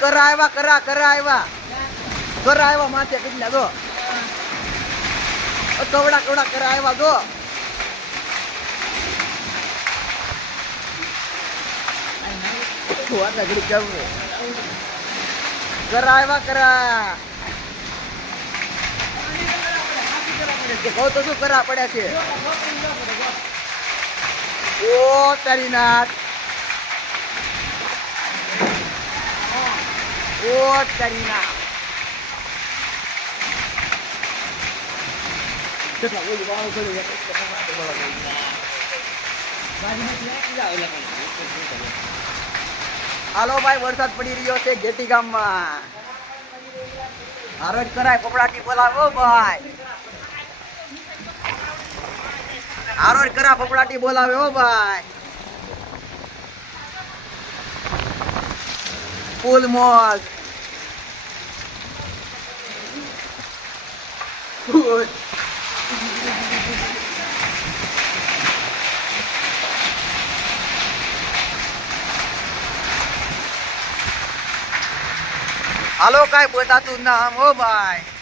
કરા આવ્યા માથે કેટલા દો કવડા કરા આવ્યા દો કરા કહો તો શું કરા પડ્યા છે ઓ તારી નાથ ઓ તારી નાથ હાલો ભાઈ વરસાદ પડી રહ્યો છે ગેટી ગામમાં હારોજ કરાય પપડાટી બોલાવો ભાઈ હારોજ કરા પપડાટી બોલાવે હો ભાઈ ફૂલ મોજ હાલો કાઈ બતાતું નામ હો ભાઈ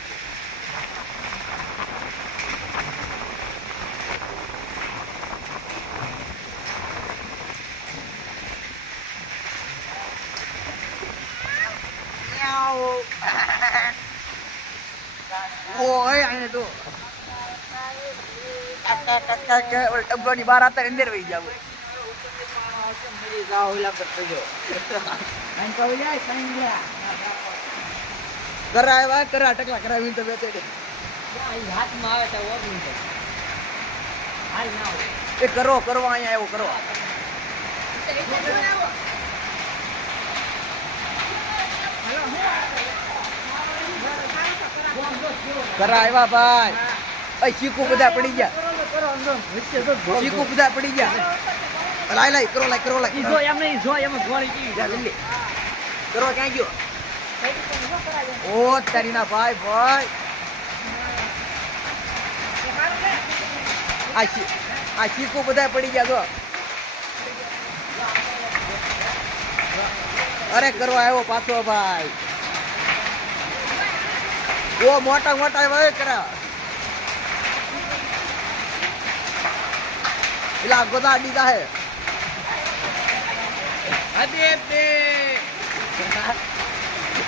ઓય આને તો ડબ્બાની બહાર આવતા અંદર વહી જાવ કરાવ્યા કરા ટકલા કરાવી તો બેઠે હાથમાં આવે તો હાલ ના એ કરો અહીંયા એવો કરો કરા આવ્યા ભાઈ અ ચીકુ બધા પડી ગયા ચીકુ બધા પડી ગયા લાઈ કરો લાઈ ઈજો એમ નહીં જો એમ ગોળી કી જા જલ્દી કરો ક્યાં ગયો ઓ તારી ના ભાઈ આ ચીકુ બધા પડી ગયા જો અરે કરવા આવ્યો પાછો ભાઈ ઓ મોટા હવે કરા પેલા ગોદા દીધા હે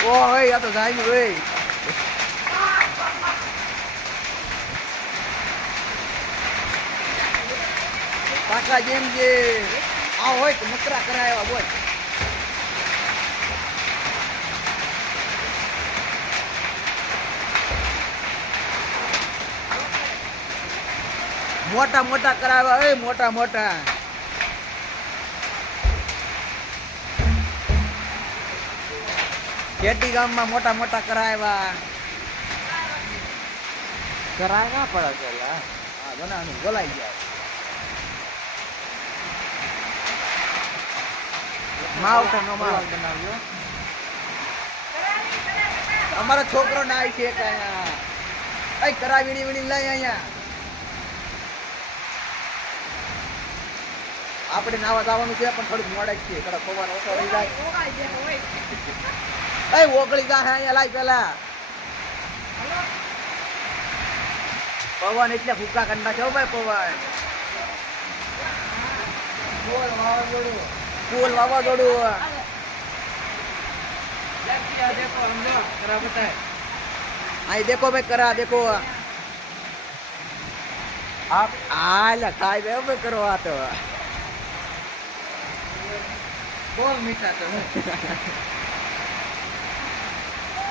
ઓ હોય આ તો જાય ને હોય કાકા જેમ કે આ હોય તો મકરા કરાયા બોલ મોટા કરાવ્યા એ મોટા ખેટી ગામમાં મોટા કરાવ્યા કરાવ્યા પડે છે હા બનાવવાનું બોલાઈ જાય માવઠા નો માવ બનાવ્યો અમારો છોકરો ના આવી છે કઈ કરાવી વીણી લઈ અહીંયા આપણે નાવા જવાનું છે પણ થોડુંક મોડે જ છે કડક પવન ઓછો રહી જાય એ ઓગળી જાય અહીંયા લાઈ પેલા પવન એટલે ફૂકા કંડા છે ભાઈ પવન ફૂલ વાવાઝોડું અહીં દેખો ભાઈ કરા દેખો આપ આ ખાઈ દે ભાઈ કરો આ તો બોલ મીઠા તો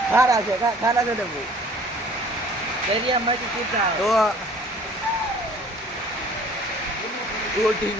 ખારા છે ડબ્બુ દરિયામાંથી કીધા તો ટીમ